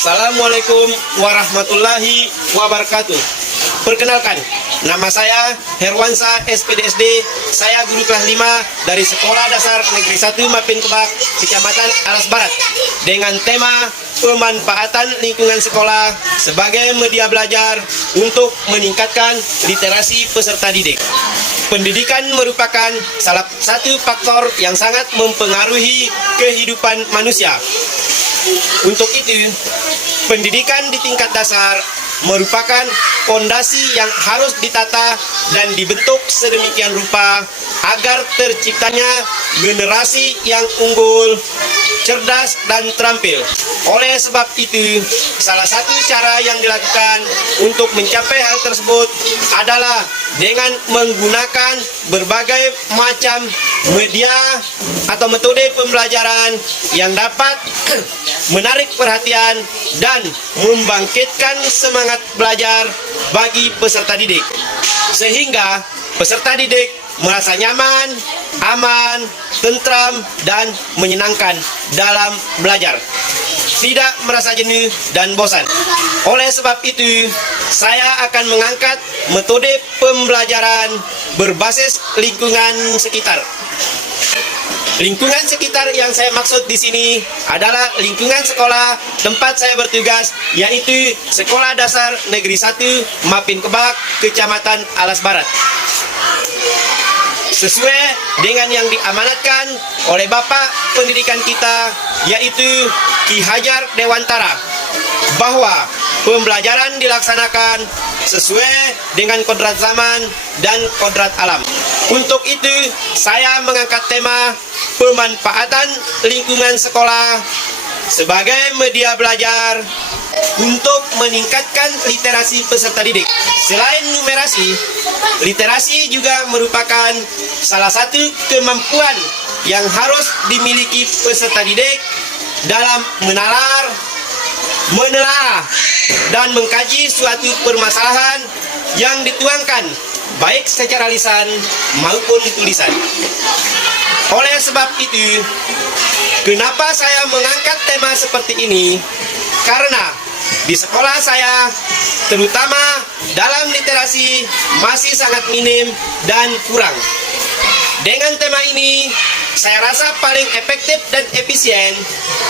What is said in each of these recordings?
Assalamualaikum warahmatullahi wabarakatuh. Perkenalkan, nama saya Herwansa SPDSD. Saya guru kelas 5 dari Sekolah Dasar Negeri 1 Mapin Kebak, Kecamatan Alas Barat, dengan tema pemanfaatan lingkungan sekolah sebagai media belajar untuk meningkatkan literasi peserta didik. Pendidikan merupakan salah satu faktor yang sangat mempengaruhi kehidupan manusia. Untuk itu, pendidikan di tingkat dasar merupakan fondasi yang harus ditata dan dibentuk sedemikian rupa agar terciptanya generasi yang unggul, cerdas, dan terampil. Oleh sebab itu, salah satu cara yang dilakukan untuk mencapai hal tersebut adalah dengan menggunakan berbagai macam media atau metode pembelajaran yang dapat menarik perhatian dan membangkitkan semangat belajar bagi peserta didik, sehingga peserta didik merasa nyaman, aman, tentram, dan menyenangkan dalam belajar, tidak merasa jenuh dan bosan. Oleh sebab itu, saya akan mengangkat metode pembelajaran berbasis lingkungan sekitar. Lingkungan sekitar yang saya maksud di sini adalah lingkungan sekolah tempat saya bertugas, yaitu Sekolah Dasar Negeri 1 Mapin Kebak, Kecamatan Alas Barat. Sesuai dengan yang diamanatkan oleh Bapak Pendidikan kita, yaitu Ki Hajar Dewantara, bahwa pembelajaran dilaksanakan sesuai dengan kodrat zaman dan kodrat alam. Untuk itu, saya mengangkat tema pemanfaatan lingkungan sekolah sebagai media belajar untuk meningkatkan literasi peserta didik. Selain numerasi, literasi juga merupakan salah satu kemampuan yang harus dimiliki peserta didik dalam menalar, menelaah, dan mengkaji suatu permasalahan yang dituangkan baik secara lisan maupun tulisan. Oleh sebab itu, kenapa saya mengangkat tema seperti ini? Karena di sekolah saya, terutama dalam literasi, masih sangat minim dan kurang. Dengan tema ini, saya rasa paling efektif dan efisien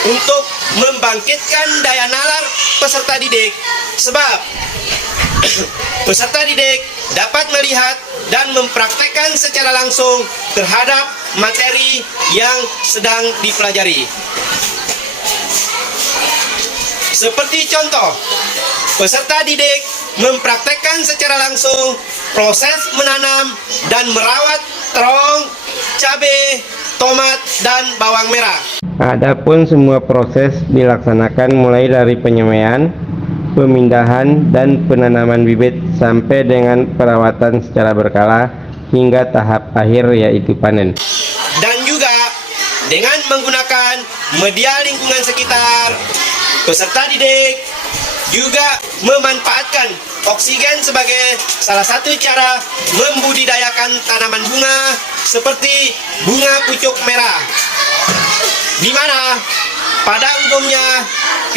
untuk membangkitkan daya nalar peserta didik, sebab peserta didik dapat melihat dan mempraktekkan secara langsung terhadap materi yang sedang dipelajari. Seperti contoh, peserta didik mempraktekkan secara langsung proses menanam dan merawat terong, cabai, tomat, dan bawang merah. Adapun semua proses dilaksanakan mulai dari penyemaian, pemindahan, dan penanaman bibit sampai dengan perawatan secara berkala hingga tahap akhir, yaitu panen. Dan juga dengan menggunakan media lingkungan sekitar, peserta didik juga memanfaatkan oksigen sebagai salah satu cara membudidayakan tanaman bunga seperti bunga pucuk merah, di mana pada umumnya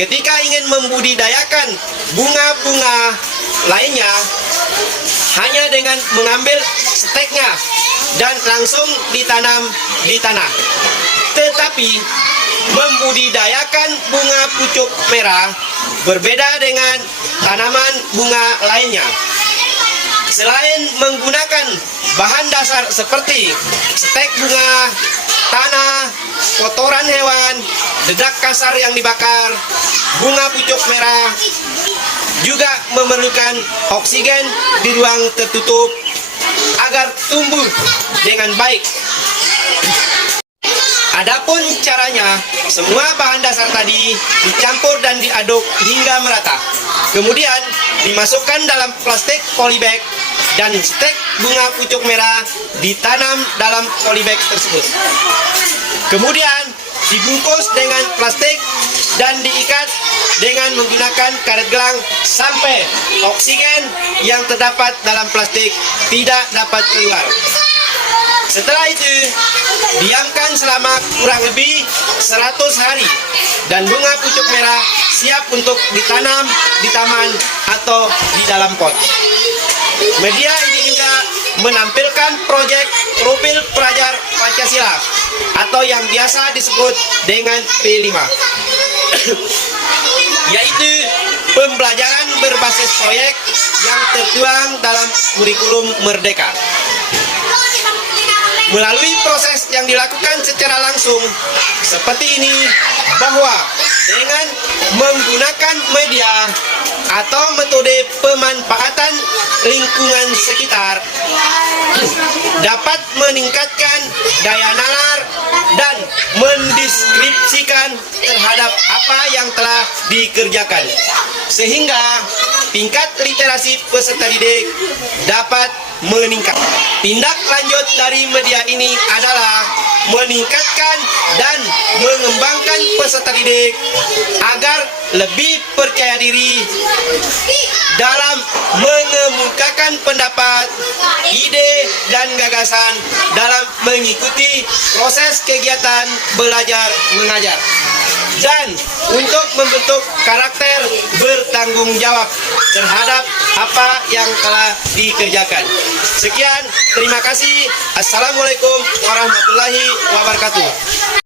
ketika ingin membudidayakan bunga-bunga lainnya hanya dengan mengambil steknya dan langsung ditanam di tanah. Tetapi membudidayakan bunga pucuk merah berbeda dengan tanaman bunga lainnya. Selain menggunakan bahan dasar seperti stek bunga, tanah, kotoran hewan, dedak kasar yang dibakar, bunga pucuk merah juga memerlukan oksigen di ruang tertutup agar tumbuh dengan baik. Adapun caranya, semua bahan dasar tadi dicampur dan diaduk hingga merata. Kemudian dimasukkan dalam plastik polybag dan stek bunga pucuk merah ditanam dalam polybag tersebut. Kemudian dibungkus dengan plastik dan diikat dengan menggunakan karet gelang sampai oksigen yang terdapat dalam plastik tidak dapat keluar. Setelah itu, diamkan selama kurang lebih 100 hari dan bunga pucuk merah siap untuk ditanam di taman atau di dalam pot. Media ini juga menampilkan proyek profil pelajar Pancasila atau yang biasa disebut dengan P5, yaitu pembelajaran berbasis proyek yang tertuang dalam kurikulum Merdeka. Melalui proses yang dilakukan secara langsung seperti ini, bahwa dengan menggunakan media atau metode pemanfaatan lingkungan sekitar dapat meningkatkan daya nalar dan mendeskripsikan terhadap apa yang telah dikerjakan, sehingga tingkat literasi peserta didik dapat meningkat. Tindak lanjut dari media ini adalah meningkatkan dan mengembangkan peserta didik agar lebih percaya diri dalam mengemukakan pendapat, ide, dan gagasan dalam mengikuti proses kegiatan belajar mengajar, dan untuk membentuk karakter bertanggung jawab terhadap apa yang telah dikerjakan. Sekian, terima kasih. Assalamualaikum warahmatullahi wabarakatuh.